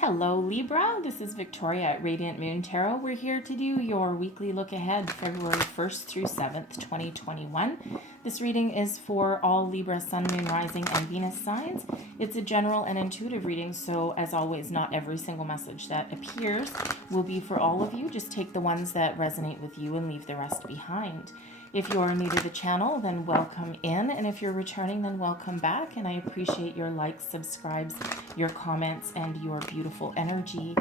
Hello Libra, this is Victoria at Radiant Moon Tarot. We're here to do your weekly look ahead, February 1st through 7th, 2021. This reading is for all Libra, Sun, Moon, Rising, and Venus signs. It's a general and intuitive reading, so as always, not every single message that appears will be for all of you. Just take the ones that resonate with you and leave the rest behind. If you're new to the channel, then welcome in. And if you're returning, then welcome back. And I appreciate your likes, subscribes, your comments, and your beautiful energy.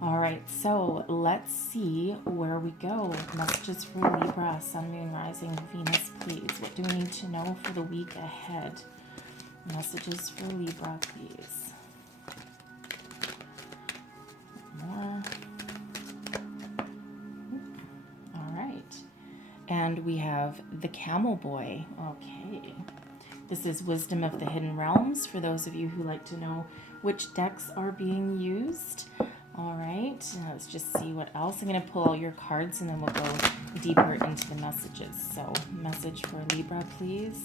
All right, so let's see where we go. Messages for Libra, Sun, Moon, Rising, Venus, please. What do we need to know for the week ahead? Messages for Libra, please. More. And we have the Camel Boy. Okay. This is Wisdom of the Hidden Realms for those of you who like to know which decks are being used. All right. Let's just see what else. I'm going to pull all your cards and then we'll go deeper into the messages. So, message for Libra, please.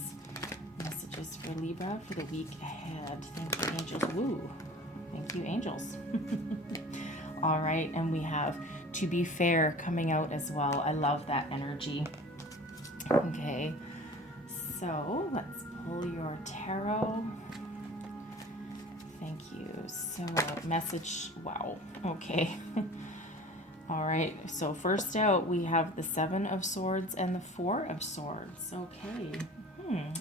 Messages for Libra for the week ahead. Thank you, angels. Woo. Thank you, angels. All right, and we have To Be Fair coming out as well. I love that energy. Okay, so let's pull your tarot. Thank you. So, message, wow, okay. All right, so first out, we have the Seven of Swords and the Four of Swords. Okay,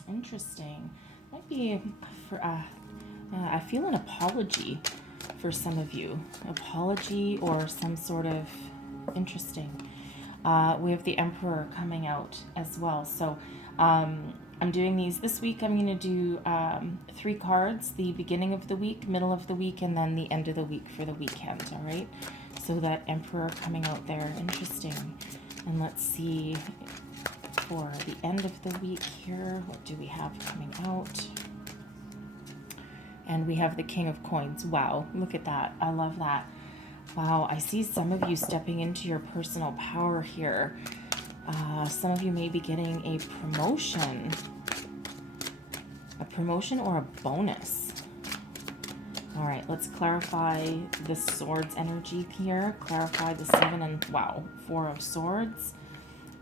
interesting. Might be, for, I feel an apology for some of you. Apology or some sort of interesting. We have the Emperor coming out as well. So I'm doing these this week. I'm going to do 3 cards, the beginning of the week, middle of the week, and then the end of the week for the weekend. All right. So that Emperor coming out there. Interesting. And let's see for the end of the week here. What do we have coming out? And we have the King of Coins. Wow, look at that. I love that. Wow, I see some of you stepping into your personal power here. Some of you may be getting a promotion. A promotion or a bonus. All right, let's clarify the Swords energy here. Clarify the 7 and, wow, 4 of Swords.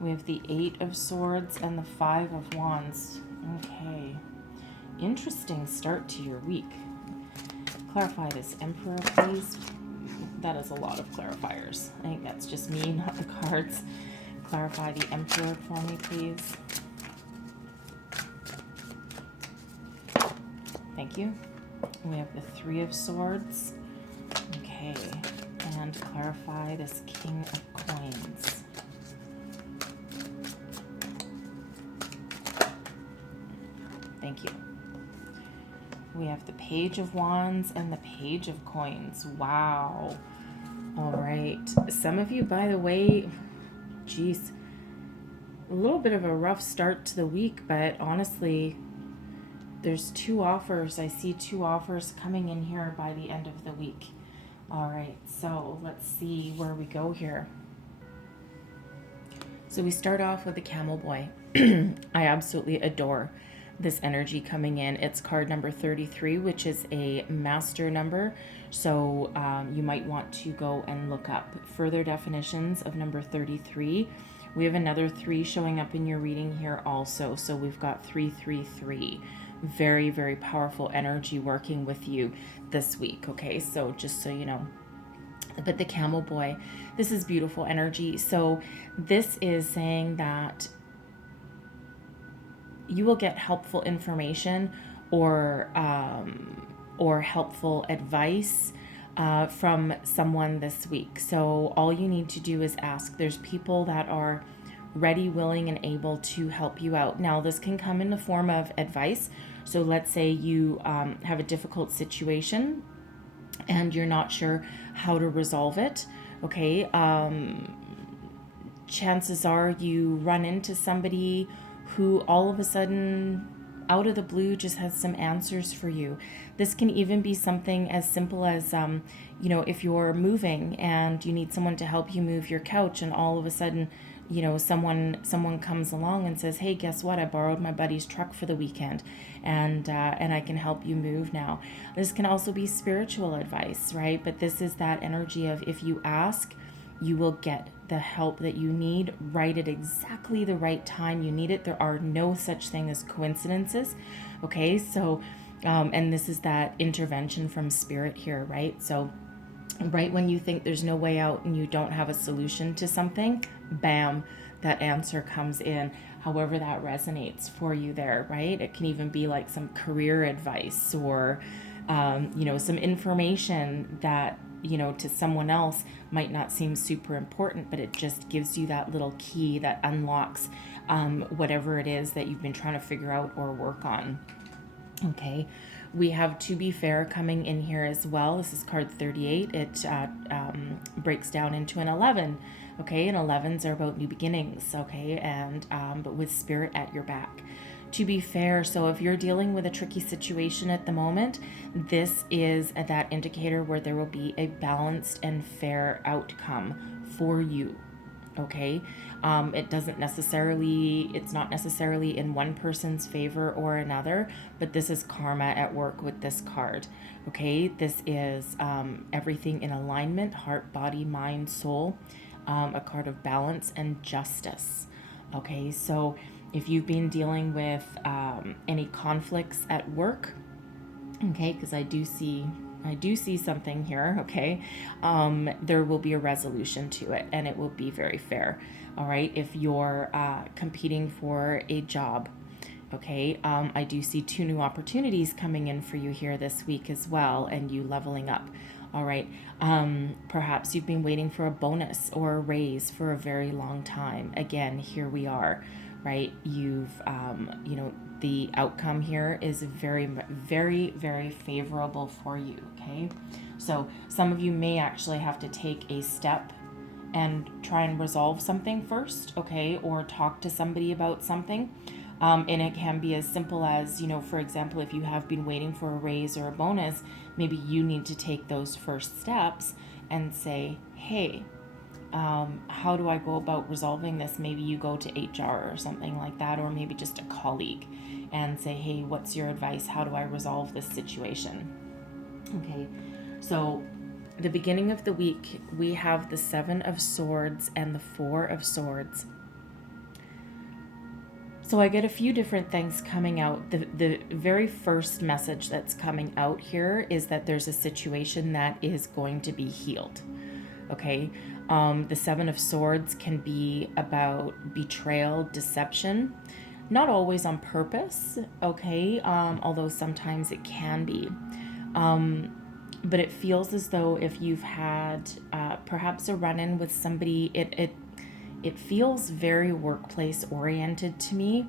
We have the 8 of Swords and the 5 of Wands. Okay. Interesting start to your week. Clarify this Emperor, please. That is a lot of clarifiers. I think that's just me, not the cards. Clarify the Emperor for me, please. Thank you. We have the 3 of Swords. Okay. And clarify this King of Coins. Thank you. We have the Page of Wands and the Page of Coins. Wow. All right. Some of you, by the way, geez, a little bit of a rough start to the week, but honestly, there's 2 offers. I see 2 offers coming in here by the end of the week. All right. So let's see where we go here. So we start off with the Camel Boy. I absolutely adore this energy coming in. It's card number 33, which is a master number. So you might want to go and look up further definitions of number 33. We have another 3 showing up in your reading here also. So we've got 333. Very, very powerful energy working with you this week. Okay, so just so you know. But the Camel Boy, this is beautiful energy. So this is saying that you will get helpful information or helpful advice from someone this week. So all you need to do is ask. There's people that are ready, willing, and able to help you out. Now, this can come in the form of advice. So let's say you have a difficult situation and you're not sure how to resolve it. Okay. Chances are you run into somebody who all of a sudden, out of the blue, just has some answers for you. This can even be something as simple as, if you're moving and you need someone to help you move your couch, and all of a sudden you know, someone comes along and says, hey, guess what, I borrowed my buddy's truck for the weekend, and I can help you move now. This can also be spiritual advice, right? But this is that energy of, if you ask, you will get the help that you need right at exactly the right time you need it. There are no such thing as coincidences. Okay, so and this is that intervention from spirit here, right? So right when you think there's no way out and you don't have a solution to something, bam, that answer comes in, however that resonates for you there, right? It can even be like some career advice, or you know, some information that, you know, to someone else might not seem super important, but it just gives you that little key that unlocks whatever it is that you've been trying to figure out or work on. Okay, we have To Be Fair coming in here as well. This is card 38. It breaks down into an 11. Okay, and 11s are about new beginnings. Okay, and but with spirit at your back. To be fair, so if you're dealing with a tricky situation at the moment, this is that indicator where there will be a balanced and fair outcome for you. Okay, it's not necessarily in one person's favor or another, but this is karma at work with this card. Okay, this is everything in alignment: heart, body, mind, soul, a card of balance and justice. Okay, so if you've been dealing with any conflicts at work, okay, because I do see something here, okay, there will be a resolution to it, and it will be very fair. All right, if you're competing for a job, okay, I do see 2 new opportunities coming in for you here this week as well, and you leveling up. All right, perhaps you've been waiting for a bonus or a raise for a very long time. Again, here we are, right? You've you know, the outcome here is very, very, very favorable for you. Okay, so some of you may actually have to take a step and try and resolve something first, okay, or talk to somebody about something. And it can be as simple as, you know, for example, if you have been waiting for a raise or a bonus, maybe you need to take those first steps and say, hey, how do I go about resolving this? Maybe you go to HR or something like that, or maybe just a colleague, and say, hey, what's your advice? How do I resolve this situation? Okay, so the beginning of the week, we have the 7 of Swords and the 4 of Swords. So I get a few different things coming out. The very first message that's coming out here is that there's a situation that is going to be healed. Okay, the 7 of Swords can be about betrayal, deception, not always on purpose, okay, although sometimes it can be. But it feels as though if you've had perhaps a run-in with somebody, it feels very workplace oriented to me.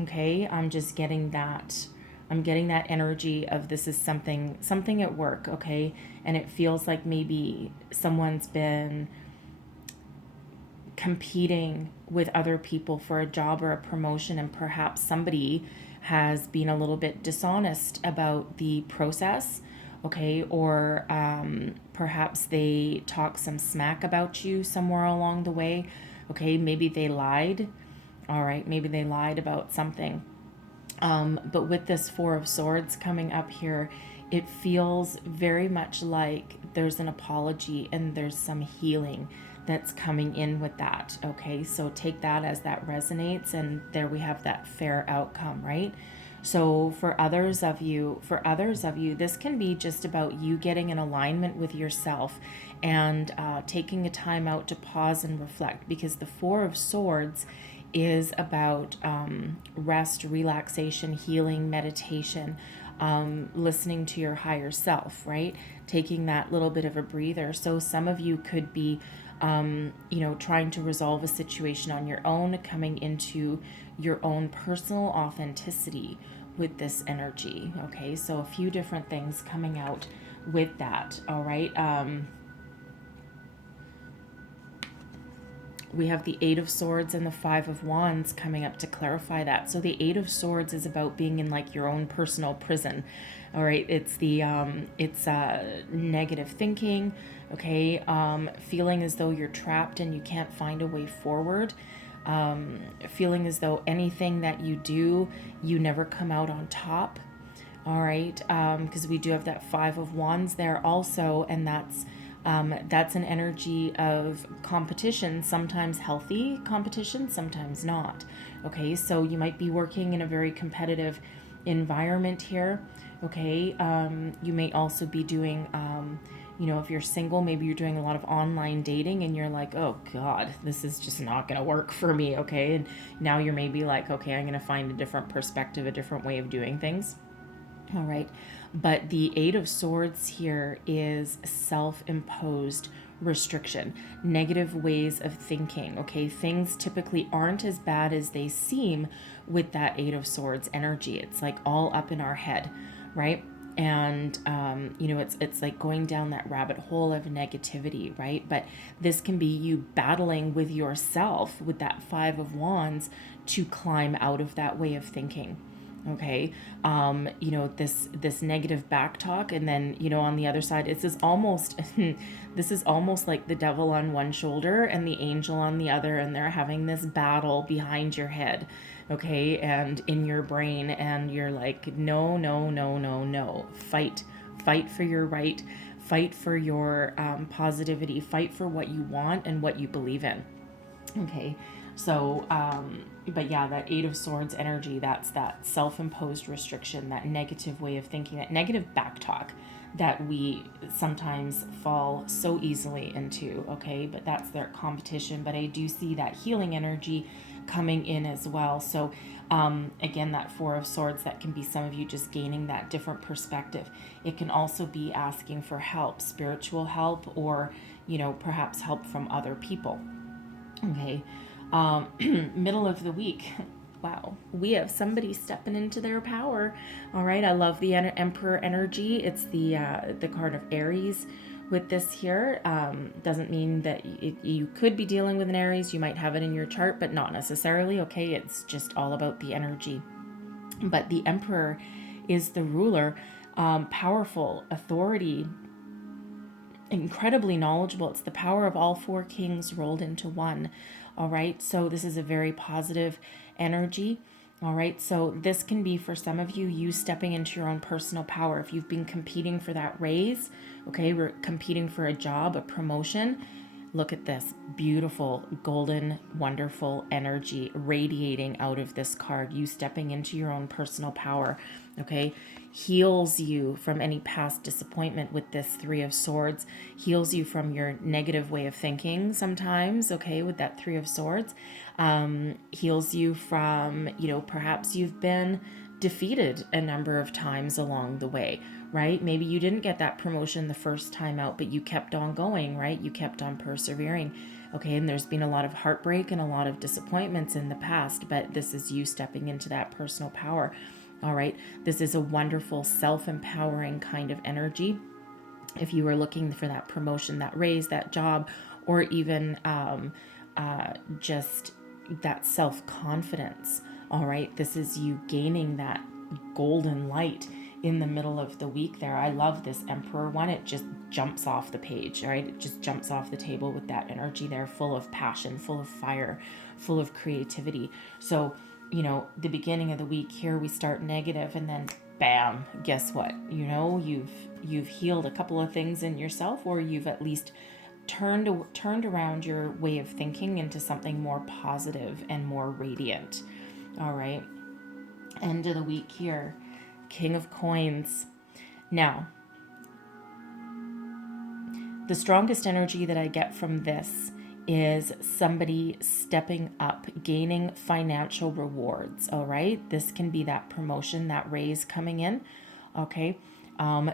Okay, I'm just getting that. I'm getting that energy of this is something at work, okay? And it feels like maybe someone's been competing with other people for a job or a promotion, and perhaps somebody has been a little bit dishonest about the process, okay? Or perhaps they talk some smack about you somewhere along the way, okay? Maybe they lied, all right? Maybe they lied about something. But with this 4 of Swords coming up here, it feels very much like there's an apology and there's some healing that's coming in with that. Okay, so take that as that resonates, and there we have that fair outcome, right? So for others of you, this can be just about you getting in alignment with yourself and taking a time out to pause and reflect, because the 4 of Swords is about rest, relaxation, healing, meditation, listening to your higher self, right? Taking that little bit of a breather. So some of you could be, trying to resolve a situation on your own, coming into your own personal authenticity with this energy. Okay, so a few different things coming out with that. All right. We have the Eight of Swords and the Five of Wands coming up to clarify that. So the Eight of Swords is about being in like your own personal prison. All right, it's the negative thinking, okay, feeling as though you're trapped and you can't find a way forward, feeling as though anything that you do, you never come out on top. All right, because we do have that Five of Wands there also, and that's an energy of competition, sometimes healthy competition, sometimes not. Okay, so you might be working in a very competitive environment here. Okay, you may also be doing, if you're single, maybe you're doing a lot of online dating and you're like, oh God, this is just not going to work for me. Okay, and now you're maybe like, okay, I'm going to find a different perspective, a different way of doing things. All right. But the Eight of Swords here is self-imposed restriction, negative ways of thinking. Okay. Things typically aren't as bad as they seem with that Eight of Swords energy. It's like all up in our head, right? And it's like going down that rabbit hole of negativity, right? But this can be you battling with yourself with that Five of Wands to climb out of that way of thinking. Okay, this negative back talk, and then on the other side, it's almost this is almost like the devil on one shoulder and the angel on the other, and they're having this battle behind your head, okay, and in your brain, and you're like, no, no, no, no, no, fight for your right, fight for your positivity, fight for what you want and what you believe in. Okay, so, but yeah, that Eight of Swords energy, that's that self-imposed restriction, that negative way of thinking, that negative backtalk that we sometimes fall so easily into, okay? But that's their competition. But I do see that healing energy coming in as well. So, again, that Four of Swords, that can be some of you just gaining that different perspective. It can also be asking for help, spiritual help, or, perhaps help from other people. Okay, middle of the week. Wow, we have somebody stepping into their power. All right, I love the Emperor energy. It's the card of Aries with this here. Doesn't mean that you could be dealing with an Aries. You might have it in your chart, but not necessarily. Okay, it's just all about the energy. But the Emperor is the ruler, powerful, authority, incredibly knowledgeable. It's the power of all four kings rolled into one. All right, so this is a very positive energy. All right, so this can be for some of you, you stepping into your own personal power. If you've been competing for that raise, okay, we're competing for a job, a promotion. Look at this beautiful, golden, wonderful energy radiating out of this card. You stepping into your own personal power, okay? Heals you from any past disappointment with this Three of Swords. Heals you from your negative way of thinking sometimes, okay, with that Three of Swords. Heals you from, perhaps you've been defeated a number of times along the way, right? Maybe you didn't get that promotion the first time out, but you kept on going, right? You kept on persevering. Okay, and there's been a lot of heartbreak and a lot of disappointments in the past, but this is you stepping into that personal power. All right, this is a wonderful self-empowering kind of energy. If you were looking for that promotion, that raise, that job, or even just that self-confidence, all right, this is you gaining that golden light in the middle of the week there. I love this Emperor one. It just jumps off the page, right? It just jumps off the table with that energy there, full of passion, full of fire, full of creativity. So, the beginning of the week here, we start negative, and then bam, guess what? You've healed a couple of things in yourself, or you've at least turned around your way of thinking into something more positive and more radiant. All right. End of the week here. King of Coins. Now, the strongest energy that I get from this is somebody stepping up, gaining financial rewards. All right. This can be that promotion, that raise coming in. Okay.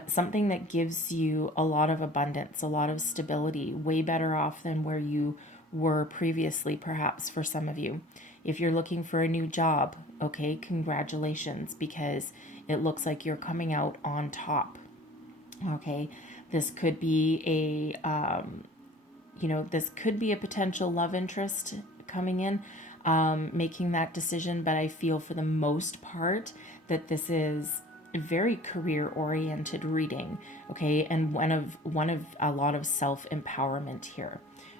Something that gives you a lot of abundance, a lot of stability, way better off than where you were previously, perhaps for some of you. If you're looking for a new job, okay, congratulations, because it looks like you're coming out on top. Okay, this could be this could be a potential love interest coming in, making that decision. But I feel for the most part that this is a very career oriented reading. Okay. And one of a lot of self-empowerment here.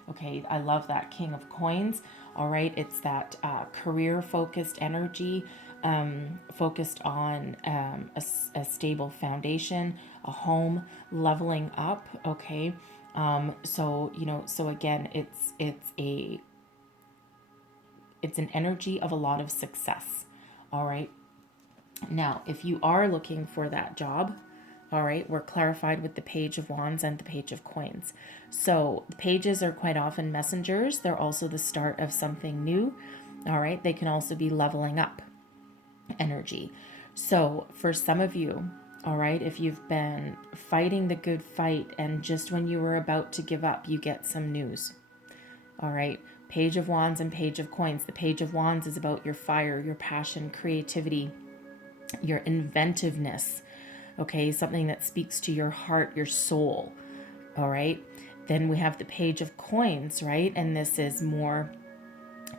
Okay. I love that King of Coins. All right. It's that career focused energy, focused on a stable foundation, a home, leveling up. Okay. So again, it's an energy of a lot of success. All right. Now, if you are looking for that job, all right, we're clarified with the Page of Wands and the Page of Coins. So the pages are quite often messengers. They're also the start of something new. All right. They can also be leveling up energy. So for some of you, all right, if you've been fighting the good fight and just when you were about to give up, you get some news. All right. Page of Wands and Page of Coins. The Page of Wands is about your fire, your passion, creativity, your inventiveness. Okay. Something that speaks to your heart, your soul. All right. Then we have the Page of Coins, right? And this is more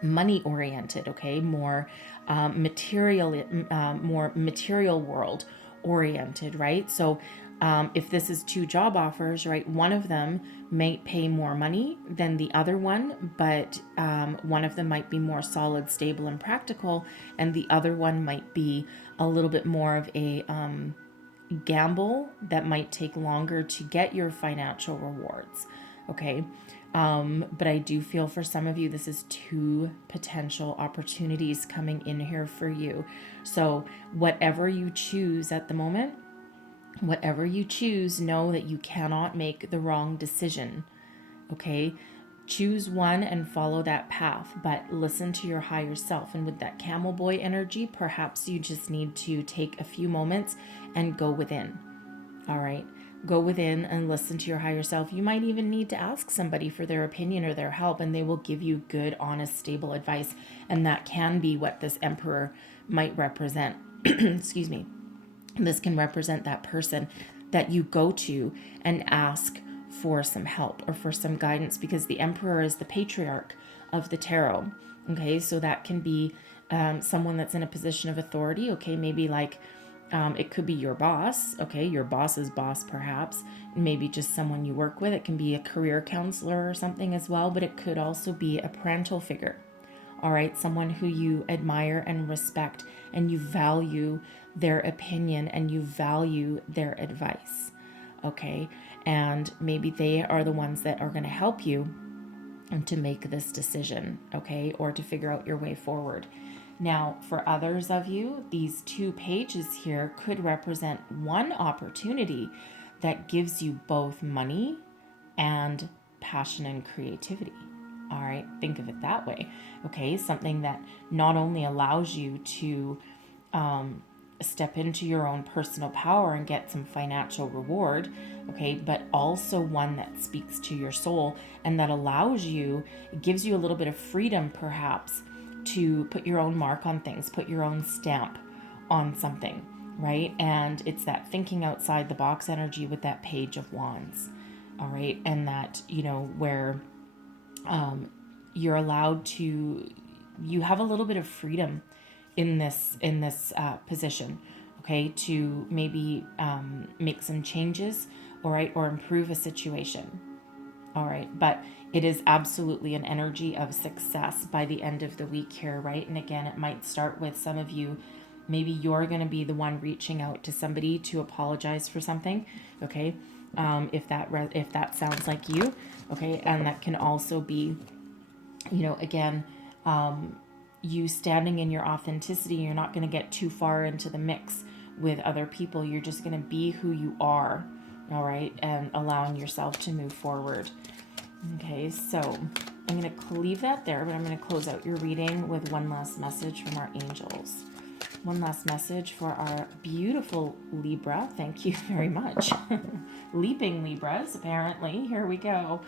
money oriented. Okay. More material world oriented, right? So if this is two job offers, right, one of them may pay more money than the other one, but one of them might be more solid, stable, and practical, and the other one might be a little bit more of a gamble that might take longer to get your financial rewards. Okay. But I do feel for some of you, this is two potential opportunities coming in here for you. So whatever you choose at the moment, whatever you choose, know that you cannot make the wrong decision. Okay. Choose one and follow that path, but listen to your higher self. And with that camel boy energy, perhaps you just need to take a few moments and go within. All right. Go within and listen to your higher self. You might even need to ask somebody for their opinion or their help, and they will give you good, honest, stable advice. And that can be what this Emperor might represent. Excuse me. This can represent that person that you go to and ask for some help or for some guidance, because the Emperor is the patriarch of the tarot. Okay, so that can be someone that's in a position of authority. Okay, maybe like it could be your boss. Okay, your boss's boss, perhaps. Maybe just someone you work with. It can be a career counselor or something as well, but it could also be a parental figure. All right, someone who you admire and respect, and you value their opinion and you value their advice. Okay, and maybe they are the ones that are going to help you to make this decision, okay, or to figure out your way forward. Now, for others of you, these two pages here could represent one opportunity that gives you both money and passion and creativity. All right, think of it that way. Okay, something that not only allows you to step into your own personal power and get some financial reward, okay, but also one that speaks to your soul and that allows you, it gives you a little bit of freedom perhaps to put your own mark on things, put your own stamp on something, right? And it's that thinking outside the box energy with that Page of Wands, all right? And that, where you're allowed to, you have a little bit of freedom in this position, okay, to maybe make some changes, all right, or improve a situation, all right. But it is absolutely an energy of success by the end of the week here, right? And again, it might start with some of you, maybe you're going to be the one reaching out to somebody to apologize for something, okay, if that sounds like you, okay. And that can also be, again, you standing in your authenticity. You're not going to get too far into the mix with other people. You're just going to be who you are, all right, and allowing yourself to move forward. Okay, so I'm going to leave that there, but I'm going to close out your reading with one last message from our angels. One last message for our beautiful Libra. Thank you very much. Leaping Libras, apparently. Here we go.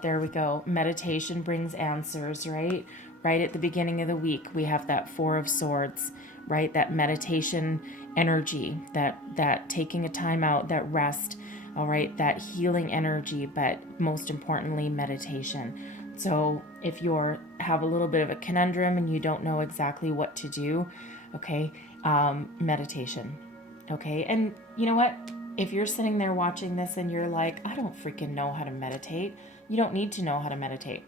There we go. Meditation brings answers, right? Right at the beginning of the week, we have that Four of Swords, right? That meditation energy, that taking a time out, that rest, all right, that healing energy, but most importantly, meditation. So if you're have a little bit of a conundrum and you don't know exactly what to do, okay, meditation. Okay, and you know what? If you're sitting there watching this and you're like, I don't freaking know how to meditate, you don't need to know how to meditate.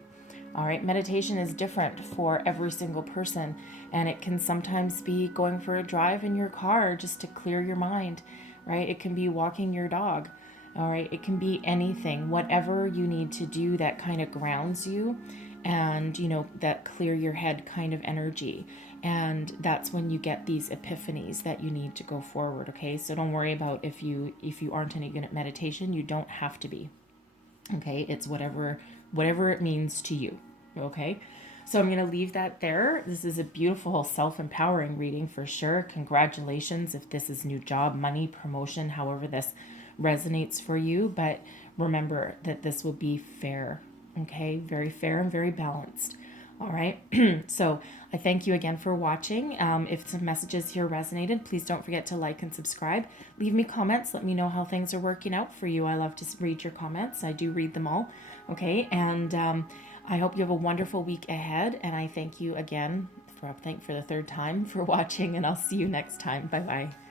All right, meditation is different for every single person, and it can sometimes be going for a drive in your car just to clear your mind, right? It can be walking your dog. All right, it can be anything, whatever you need to do that kind of grounds you and, that clear your head kind of energy. And that's when you get these epiphanies that you need to go forward, okay? So don't worry about if you aren't any good at meditation, you don't have to be. Okay? It's whatever it means to you, okay? So I'm going to leave that there. This is a beautiful self-empowering reading for sure. Congratulations if this is new job, money, promotion, however this resonates for you. But remember that this will be fair, okay? Very fair and very balanced. All right. So I thank you again for watching. If some messages here resonated, please don't forget to like and subscribe. Leave me comments. Let me know how things are working out for you. I love to read your comments. I do read them all. Okay. And I hope you have a wonderful week ahead. And I thank you again for the third time for watching, and I'll see you next time. Bye-bye.